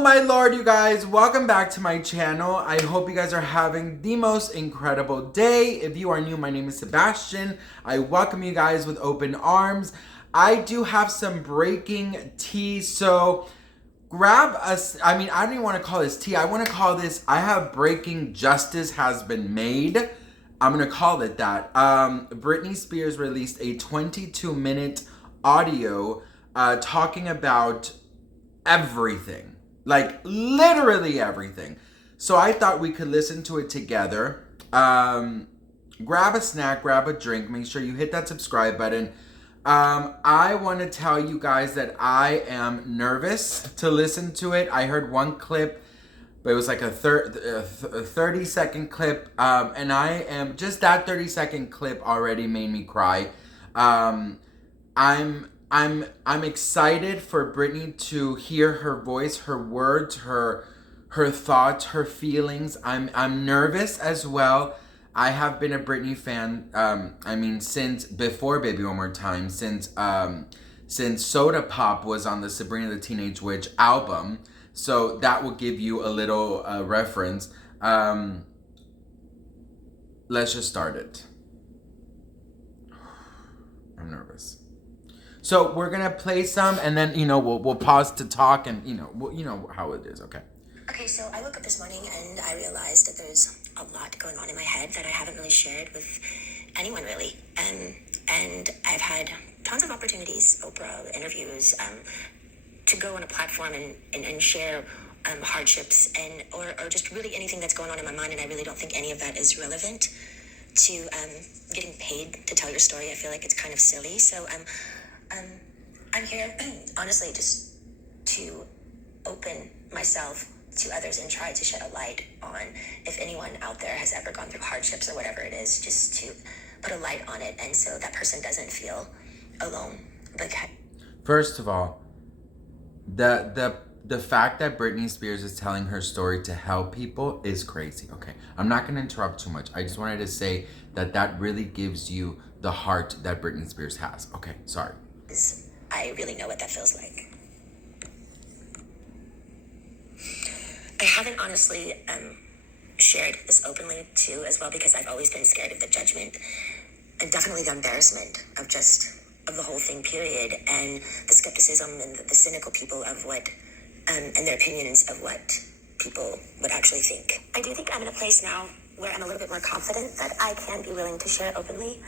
Oh my lord, you guys, welcome back to my channel. I hope you guys are having the most incredible day. If you are new, my name is Sebastian. I welcome you guys with open arms. I do have some breaking tea, so grab us. I don't even want to call this tea. I want to call this, I have breaking justice has been made. I'm going to call it that. Britney Spears released a 22-minute audio talking about everything, like literally everything. So I thought we could listen to it together. Grab a snack, grab a drink, make sure you hit that subscribe button. I want to tell you guys that I am nervous to listen to it. I heard one clip, but it was like a 30-second clip, and I am just that 30-second clip already made me cry. I'm excited for Britney to hear her voice, her words, her thoughts, her feelings. I'm nervous as well. I have been a Britney fan. Since before Baby One More Time, since Soda Pop was on the Sabrina the Teenage Witch album. So that will give you a little reference. Let's just start it. I'm nervous. So we're gonna play some, and then we'll pause to talk, and you know how it is. Okay. Okay, so I woke up this morning and I realized that there's a lot going on in my head that I haven't really shared with anyone really, and I've had tons of opportunities, Oprah interviews, to go on a platform and share hardships or just really anything that's going on in my mind, and I really don't think any of that is relevant to getting paid to tell your story. I feel like it's kind of silly, so I'm here, honestly, just to open myself to others and try to shed a light on if anyone out there has ever gone through hardships or whatever it is, just to put a light on it, and so that person doesn't feel alone. First of all, the fact that Britney Spears is telling her story to help people is crazy. Okay, I'm not going to interrupt too much. I just wanted to say that really gives you the heart that Britney Spears has. Okay, sorry. I really know what that feels like. I haven't honestly shared this openly too as well, because I've always been scared of the judgment and definitely the embarrassment of the whole thing, period, and the skepticism and the cynical people of what and their opinions of what people would actually think. I do think I'm in a place now where I'm a little bit more confident that I can be willing to share openly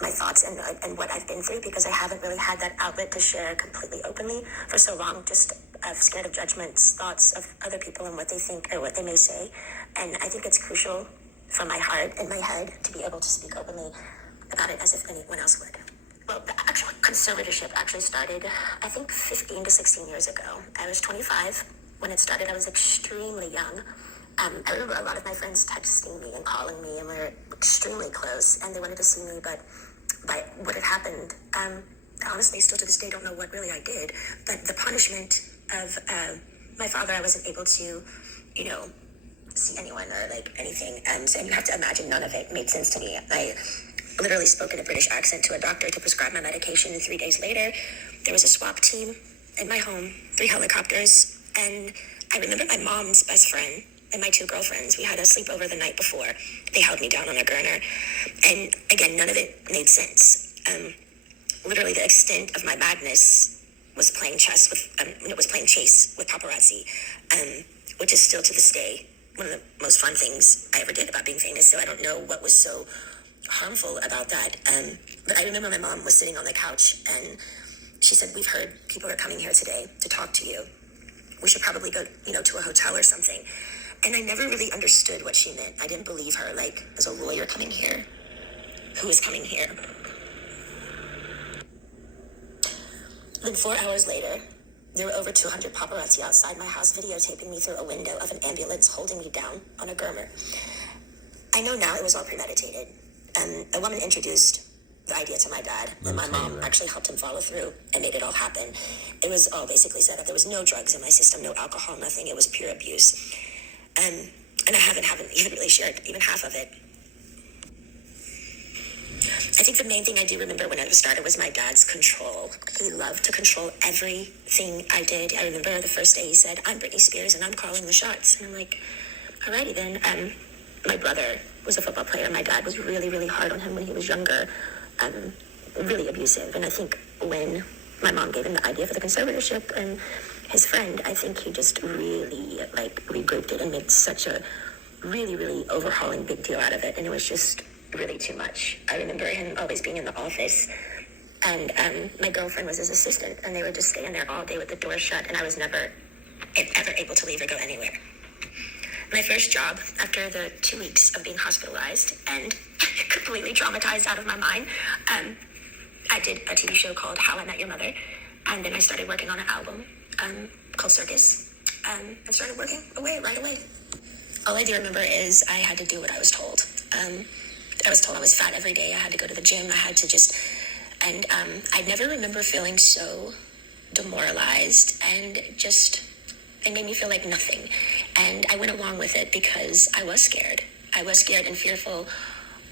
my thoughts and what I've been through, because I haven't really had that outlet to share completely openly for so long, just scared of judgments, thoughts of other people and what they think or what they may say. And I think it's crucial for my heart and my head to be able to speak openly about it as if anyone else would. Well, the actual conservatorship actually started, I think, 15 to 16 years ago. I was 25 when it started. I was extremely young. I remember a lot of my friends texting me and calling me, and we were extremely close, and they wanted to see me, but by what had happened, I honestly still to this day don't know what really I did, but the punishment of my father, I wasn't able to, see anyone or like anything, so you have to imagine none of it made sense to me. I literally spoke in a British accent to a doctor to prescribe my medication, and 3 days later, there was a swap team in my home, 3 helicopters, and I remember my mom's best friend and my 2 girlfriends. We had a sleepover the night before. They held me down on a gurney, and again, none of it made sense. Literally, the extent of my madness was playing chess with paparazzi, which is still to this day one of the most fun things I ever did about being famous. So I don't know what was so harmful about that. But I remember my mom was sitting on the couch, and she said, "We've heard people are coming here today to talk to you. We should probably go, to a hotel or something." And I never really understood what she meant. I didn't believe her. Like, is a lawyer coming here? Who is coming here? Then 4 hours later, there were over 200 paparazzi outside my house videotaping me through a window of an ambulance holding me down on a gurney. I know now it was all premeditated. A woman introduced the idea to my dad, and my mom actually helped him follow through and made it all happen. It was all basically set up. There was no drugs in my system, no alcohol, nothing. It was pure abuse. And I haven't even really shared even half of it. I think the main thing I do remember when I started was my dad's control. He loved to control everything I did. I remember the first day he said, "I'm Britney Spears and I'm calling the shots." And I'm like, alrighty then. My brother was a football player. My dad was really, really hard on him when he was younger, really abusive. And I think when my mom gave him the idea for the conservatorship and his friend, I think he just really regrouped it and made such a really, really overhauling big deal out of it. And it was just really too much. I remember him always being in the office, and my girlfriend was his assistant, and they would just stay in there all day with the door shut, and I was never ever able to leave or go anywhere. My first job, after the 2 weeks of being hospitalized and completely traumatized out of my mind, I did a TV show called How I Met Your Mother, and then I started working on an album called Circus, and started working away right away. All I do remember is I had to do what I was told. I was told I was fat every day. I had to go to the gym. I had to just, and I never remember feeling so demoralized and just, it made me feel like nothing. And I went along with it because I was scared. I was scared and fearful.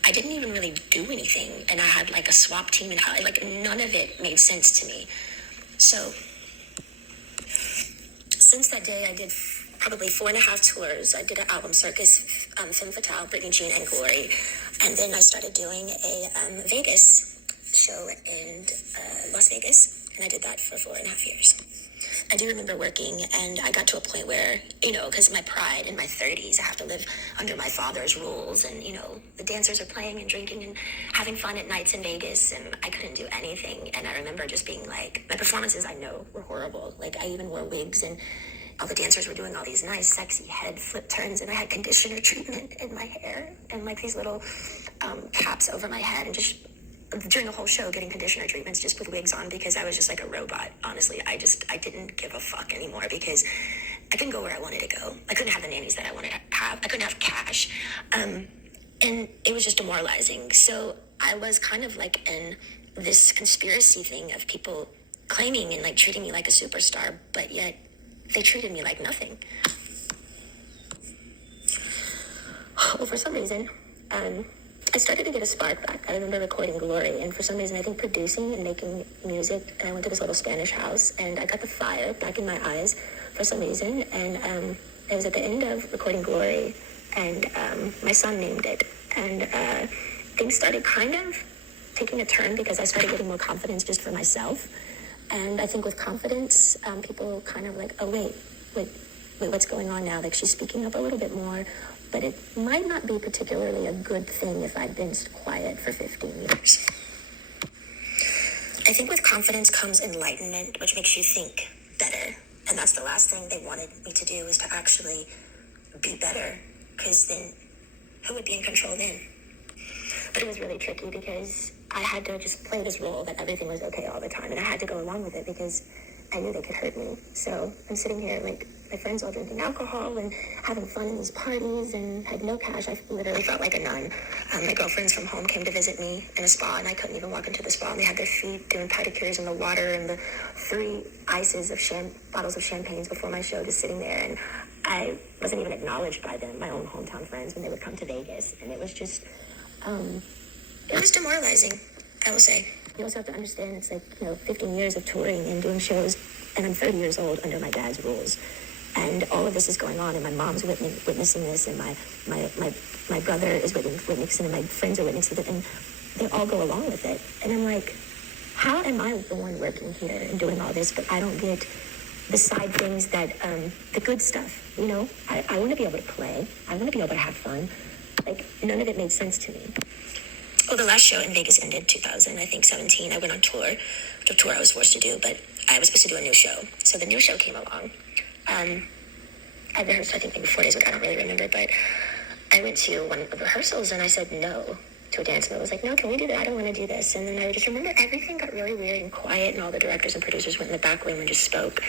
I didn't even really do anything. And I had like a swap team and like none of it made sense to me. So since that day, I did probably 4.5 tours. I did an album, Circus, Femme Fatale, Britney Jean, and Glory. And then I started doing a Vegas show in Las Vegas. And I did that for 4.5 years. I do remember working, and I got to a point where, because my pride in my 30s, I have to live under my father's rules. And, the dancers are playing and drinking and having fun at nights in Vegas, and I couldn't do anything. And I remember just being like, my performances, I know, were horrible. Like, I even wore wigs, and all the dancers were doing all these nice, sexy head flip turns, and I had conditioner treatment in my hair and like these little caps over my head, and just during the whole show getting conditioner treatments just with wigs on because I was just like a robot. Honestly, I didn't give a fuck anymore because I couldn't go where I wanted to go. I couldn't have the nannies that I wanted to have. I couldn't have cash. And it was just demoralizing. So I was kind of like in this conspiracy thing of people claiming and like treating me like a superstar, but yet they treated me like nothing. Well, for some reason, I started to get a spark back. I remember recording Glory, and for some reason, I think producing and making music, and I went to this little Spanish house, and I got the fire back in my eyes for some reason, and it was at the end of recording Glory, and my son named it, and things started kind of taking a turn because I started getting more confidence just for myself, and I think with confidence, people kind of like, oh, wait, what's going on now? Like, she's speaking up a little bit more, but it might not be particularly a good thing if I'd been quiet for 15 years. I think with confidence comes enlightenment, which makes you think better. And that's the last thing they wanted me to do, is to actually be better, because then who would be in control then? But it was really tricky because I had to just play this role that everything was okay all the time, and I had to go along with it because I knew they could hurt me. So I'm sitting here, like, my friends all drinking alcohol and having fun in these parties, and had no cash. I literally felt like a nun. My girlfriends from home came to visit me in a spa, and I couldn't even walk into the spa, and they had their feet doing pedicures in the water, and the 3 ices of bottles of champagnes before my show just sitting there, and I wasn't even acknowledged by them, my own hometown friends, when they would come to Vegas. And it was just, it was demoralizing, I will say. You also have to understand, it's like, 15 years of touring and doing shows, and I'm 30 years old under my dad's rules. And all of this is going on, and my mom's witnessing this, and my brother is witnessing, and my friends are witnessing it, and they all go along with it. And I'm like, how am I the one working here and doing all this, but I don't get the side things that, the good stuff, I want to be able to play. I want to be able to have fun. Like, none of it made sense to me. Well, the last show in Vegas ended 2017. I went on tour, the tour I was forced to do, but I was supposed to do a new show. So the new show came along. I rehearsed, I think, maybe 4 days ago. I don't really remember, but I went to one of the rehearsals and I said no to a dance move. I was like, no, can we do that? I don't want to do this. And then I just remember everything got really weird and quiet, and all the directors and producers went in the back room and just spoke.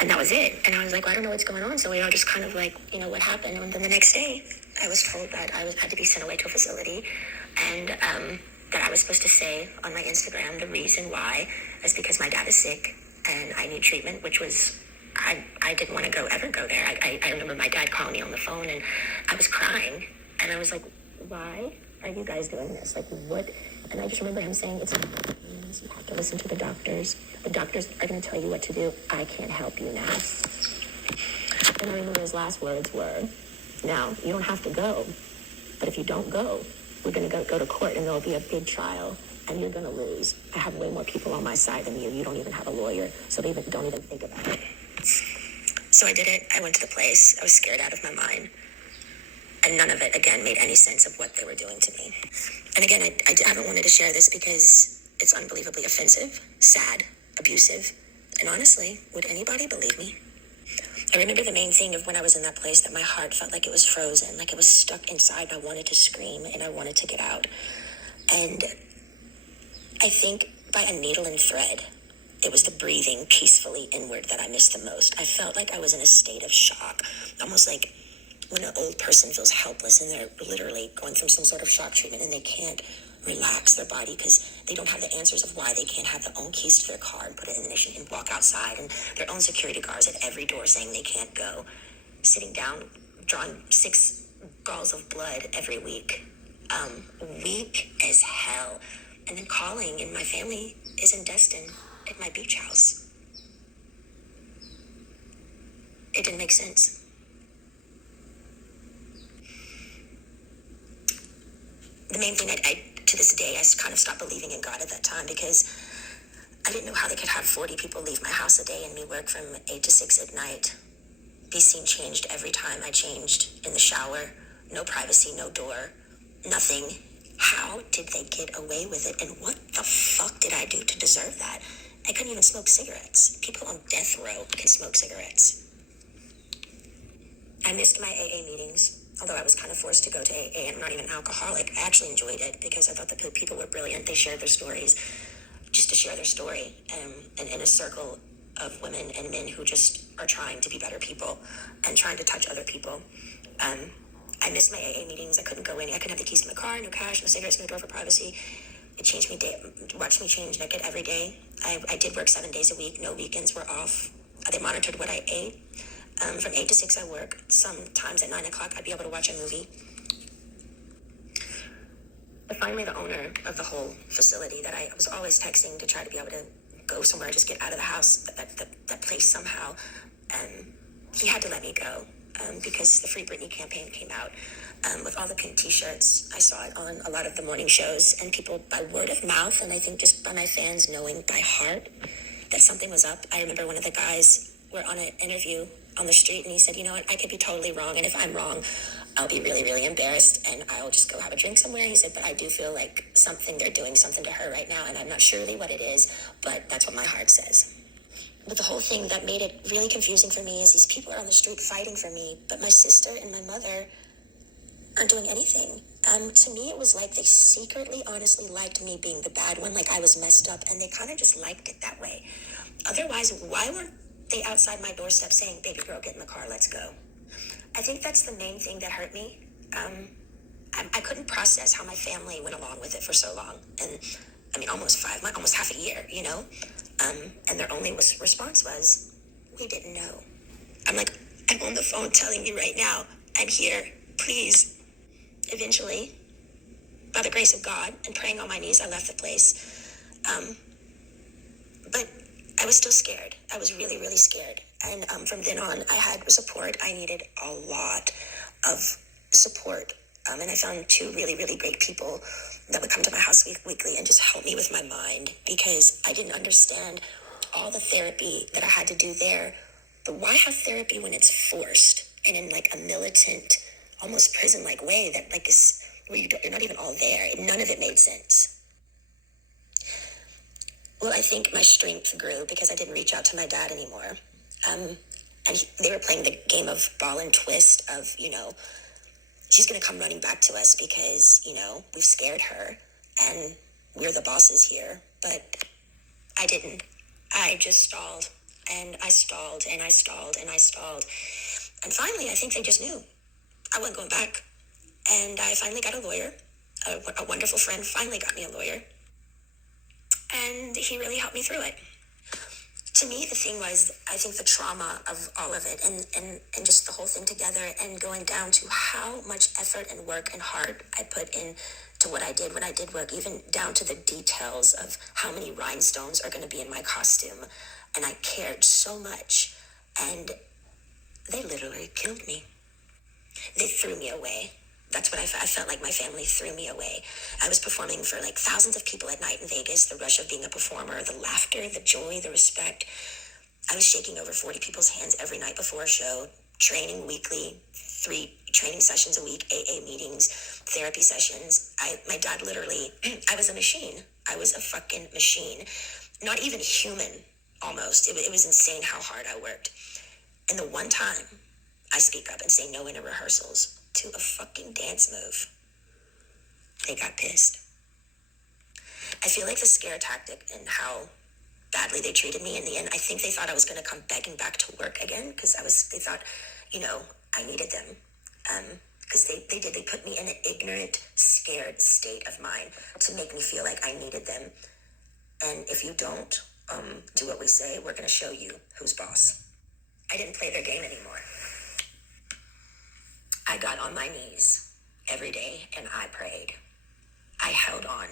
And that was it. And I was like, well, I don't know what's going on. So we all just kind of like, what happened? And then the next day, I was told that I had to be sent away to a facility, and that I was supposed to say on my Instagram the reason why is because my dad is sick and I need treatment, which was, I didn't want to ever go there. I remember my dad calling me on the phone, and I was crying, and I was like, why? are you guys doing this? Like, what? And I just remember him saying, it's not you have to listen to the doctors. The doctors are going to tell you what to do. I can't help you now. And I remember his last words were, now, you don't have to go, but if you don't go, we're going to go to court and there'll be a big trial and you're going to lose. I have way more people on my side than you. You don't even have a lawyer, so don't even think about it. So I did it. I went to the place. I was scared out of my mind. And none of it, again, made any sense of what they were doing to me. And again, I haven't wanted to share this because it's unbelievably offensive, sad, abusive. And honestly, would anybody believe me? I remember the main thing of when I was in that place, that my heart felt like it was frozen, like it was stuck inside. I wanted to scream and I wanted to get out. And I think by a needle and thread, it was the breathing peacefully inward that I missed the most. I felt like I was in a state of shock, almost like when an old person feels helpless and they're literally going through some sort of shock treatment and they can't relax their body because they don't have the answers of why they can't have their own keys to their car and put it in the ignition and walk outside, and their own security guards at every door saying they can't go, sitting down, drawing 6 galls of blood every week, weak as hell, and then calling, and my family is in Destin at my beach house. It didn't make sense. The main thing, I to this day, I kind of stopped believing in God at that time because I didn't know how they could have 40 people leave my house a day and me work from 8 to 6 at night. Be seen changed every time I changed in the shower. No privacy, no door, nothing. How did they get away with it? And what the fuck did I do to deserve that? I couldn't even smoke cigarettes. People on death row can smoke cigarettes. I missed my AA meetings. Although I was kind of forced to go to AA, and I'm not even an alcoholic, I actually enjoyed it because I thought the people were brilliant. They shared their stories just to share their story, and in a circle of women and men who just are trying to be better people and trying to touch other people. I missed my AA meetings. I couldn't go in. I couldn't have the keys to my car, no cash, no cigarettes, no door for privacy. It changed me, watched me change naked every day. I did work 7 days a week. No weekends were off. They monitored what I ate. From 8 to 6 I work. Sometimes at 9 o'clock I'd be able to watch a movie. But finally the owner of the whole facility that I was always texting to try to be able to go somewhere, just get out of the house, that place somehow, he had to let me go because the Free Britney campaign came out with all the pink t-shirts. I saw it on a lot of the morning shows, and people by word of mouth, and I think just by my fans knowing by heart that something was up. I remember one of the guys were on an interview on the street, and he said, you know what, I could be totally wrong, and if I'm wrong, I'll be really, really embarrassed, and I'll just go have a drink somewhere. He said, but I do feel like they're doing something to her right now, and I'm not surely what it is, but that's what my heart says. But the whole thing that made it really confusing for me is these people are on the street fighting for me, but my sister and my mother aren't doing anything. To me, it was like they secretly, honestly liked me being the bad one, like I was messed up, and they kind of just liked it that way. Otherwise, why weren't they outside my doorstep saying, baby girl, get in the car, let's go? I think that's the main thing that hurt me. I couldn't process how my family went along with it for so long. And I mean, almost half a year, you know? And their only response was, we didn't know. I'm like, I'm on the phone telling you right now, I'm here, please. Eventually, by the grace of God and praying on my knees, I left the place. But I was still scared. I was really, really scared. And from then on, I had support. I needed a lot of support. And I found 2 really, really great people that would come to my house weekly and just help me with my mind, because I didn't understand all the therapy that I had to do there. But why have therapy when it's forced and in like a militant, almost prison-like way that like is where you're not even all there? None of it made sense. Well, I think my strength grew because I didn't reach out to my dad anymore. And they were playing the game of ball and twist of, you know, she's going to come running back to us because, you know, we've scared her and we're the bosses here. But I didn't. I just stalled, and I stalled, and I stalled, and I stalled. And finally, I think they just knew I wasn't going back. And I finally got a lawyer. A wonderful friend finally got me a lawyer. And he really helped me through it. to me, the thing was, I think the trauma of all of it and just the whole thing together and going down to how much effort and work and heart I put in to what I did when I did work, even down to the details of how many rhinestones are going to be in my costume. And I cared so much. And they literally killed me. They threw me away. That's what I felt. I felt like my family threw me away. I was performing for like thousands of people at night in Vegas, the rush of being a performer, the laughter, the joy, the respect. I was shaking over 40 people's hands every night before a show, training weekly, 3 training sessions a week, AA meetings, therapy sessions. My dad literally, I was a machine. I was a fucking machine. Not even human, almost. It was insane how hard I worked. And the one time I speak up and say no in rehearsals to a fucking dance move, they got pissed. I feel like the scare tactic and how badly they treated me in the end, I think they thought I was going to come begging back to work again because they thought, I needed them. Because they put me in an ignorant, scared state of mind to make me feel like I needed them. And if you don't do what we say, we're going to show you who's boss. I didn't play their game anymore. I got on my knees every day and I prayed. I held on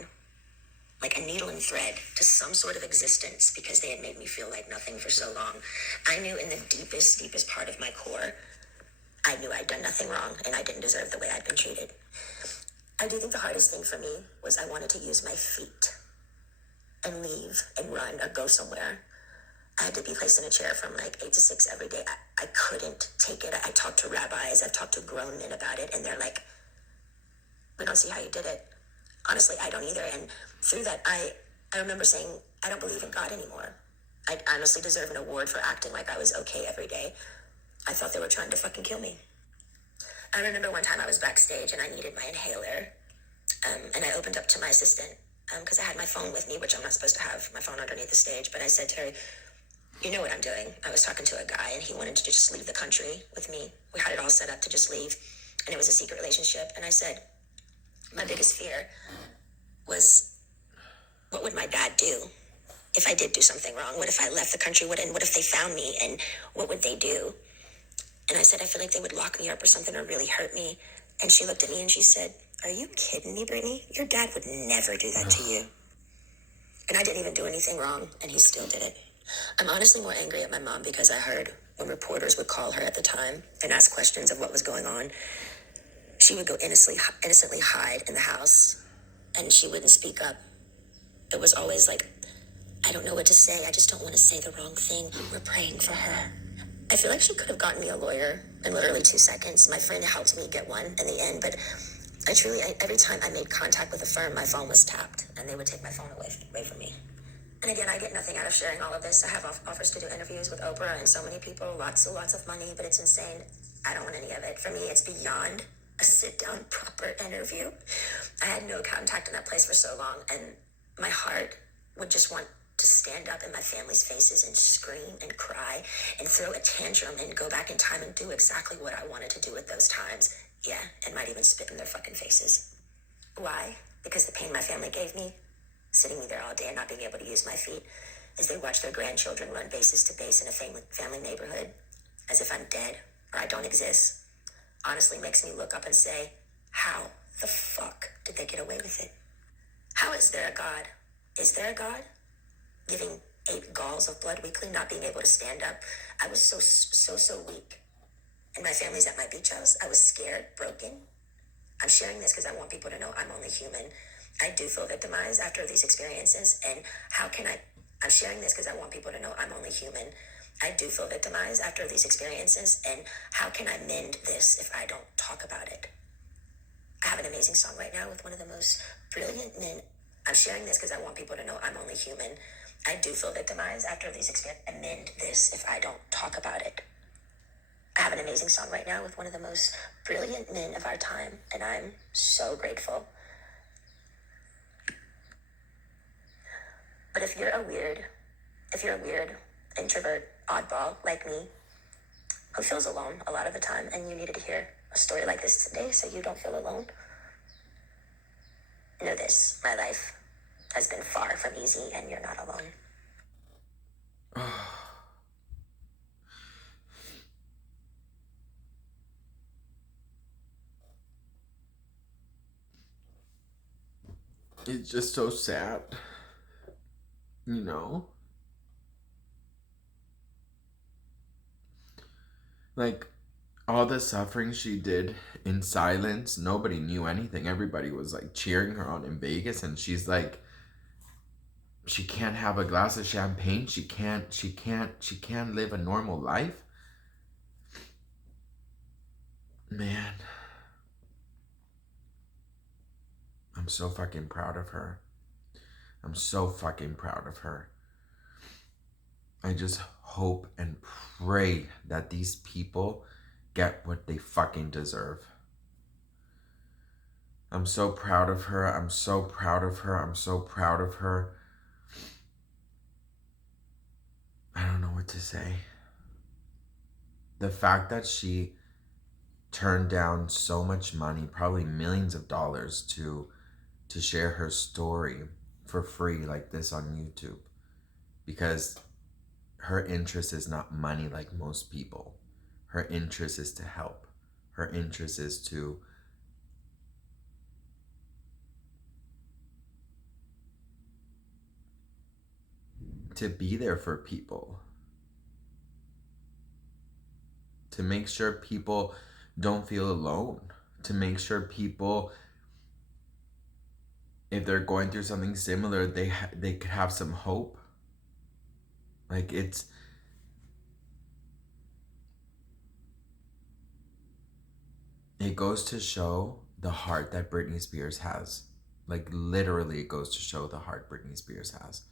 like a needle and thread to some sort of existence because they had made me feel like nothing for so long. I knew in the deepest part of my core, I knew I'd done nothing wrong and I didn't deserve the way I'd been treated. I do think the hardest thing for me was I wanted to use my feet and leave and run or go somewhere. I had to be placed in a chair from like 8 to 6 every day. I couldn't take it. I talked to rabbis, I've talked to grown men about it, and they're like, we don't see how you did it. Honestly, I don't either. And through that, I remember saying, I don't believe in God anymore. I honestly deserve an award for acting like I was okay every day. I thought they were trying to fucking kill me. I remember one time I was backstage and I needed my inhaler. And I opened up to my assistant because I had my phone with me, which I'm not supposed to have my phone underneath the stage. But I said to her, you know what I'm doing. I was talking to a guy and he wanted to just leave the country with me. We had it all set up to just leave. And it was a secret relationship. And I said, my biggest fear was, what would my dad do if I did do something wrong? What if I left the country? What if they found me? And what would they do? And I said, I feel like they would lock me up or something or really hurt me. And she looked at me and she said, are you kidding me, Britney? Your dad would never do that to you. And I didn't even do anything wrong, and he still did it. I'm honestly more angry at my mom because I heard when reporters would call her at the time and ask questions of what was going on, she would go innocently hide in the house, and she wouldn't speak up. It was always like, I don't know what to say. I just don't want to say the wrong thing. We're praying for her. I feel like she could have gotten me a lawyer in literally 2 seconds. My friend helped me get one in the end, but every time I made contact with a firm, my phone was tapped, and they would take my phone away from me. And again, I get nothing out of sharing all of this. I have offers to do interviews with Oprah and so many people, lots of money, but it's insane. I don't want any of it. For me, it's beyond a sit-down, proper interview. I had no contact in that place for so long, and my heart would just want to stand up in my family's faces and scream and cry and throw a tantrum and go back in time and do exactly what I wanted to do at those times. Yeah, and might even spit in their fucking faces. Why? Because the pain my family gave me, sitting me there all day and not being able to use my feet, as they watch their grandchildren run bases to base in a family neighborhood, as if I'm dead or I don't exist, honestly makes me look up and say, how the fuck did they get away with it? How is there a God? Is there a God? Giving 8 galls of blood weekly, not being able to stand up. I was so weak. And my family's at my beach house. I was scared, broken. I'm sharing this because I want people to know I'm only human. I do feel victimized after these experiences. And I'm sharing this because I want people to know I'm only human. I do feel victimized after these experiences. And how can I mend this if I don't talk about it? I have an amazing song right now with one of the most brilliant men. I'm sharing this because I want people to know I'm only human. I do feel victimized after these experiences. Amend this if I don't talk about it. I have an amazing song right now with one of the most brilliant men of our time, and I'm so grateful. But if you're a weird introvert, oddball like me, who feels alone a lot of the time, and you needed to hear a story like this today so you don't feel alone, know this, my life has been far from easy, and you're not alone. It's just so sad, you know? Like, all the suffering she did in silence, nobody knew anything. Everybody was like cheering her on in Vegas, and she's like, she can't have a glass of champagne. She can't live a normal life. Man, I'm so fucking proud of her. I'm so fucking proud of her. I just hope and pray that these people get what they fucking deserve. I'm so proud of her. I'm so proud of her. I'm so proud of her. I don't know what to say. The fact that she turned down so much money, probably millions of dollars, to share her story for free like this on YouTube, because her interest is not money like most people. Her interest is to help. Her interest is to be there for people. To make sure people don't feel alone. To make sure people, if they're going through something similar, they could have some hope. Like, it goes to show the heart that Britney Spears has. Like, literally, it goes to show the heart Britney Spears has.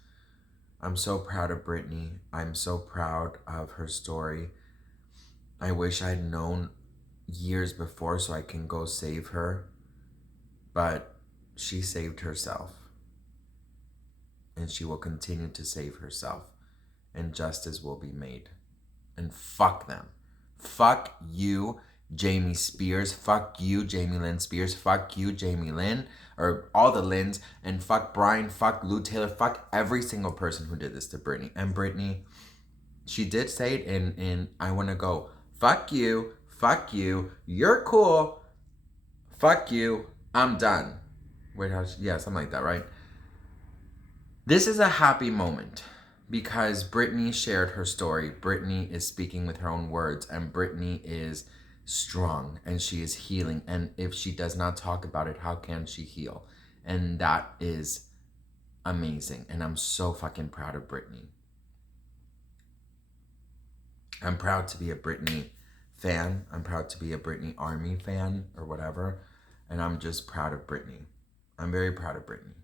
I'm so proud of Britney. I'm so proud of her story. I wish I'd known years before so I can go save her. But she saved herself. And she will continue to save herself. And justice will be made. And fuck them. Fuck you, Jamie Spears. Fuck you, Jamie Lynn Spears. Fuck you, Jamie Lynn. Or all the Lyns. And fuck Brian. Fuck Lou Taylor. Fuck every single person who did this to Britney. And Britney, she did say it in I Wanna Go. Fuck you. Fuck you. You're cool. Fuck you. I'm done. Wait, yeah, something like that, right? This is a happy moment because Britney shared her story. Britney is speaking with her own words, and Britney is strong and she is healing. And if she does not talk about it, how can she heal? And that is amazing. And I'm so fucking proud of Britney. I'm proud to be a Britney fan. I'm proud to be a Britney Army fan or whatever. And I'm just proud of Britney. I'm very proud of Britney.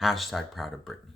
Hashtag proud of Britney.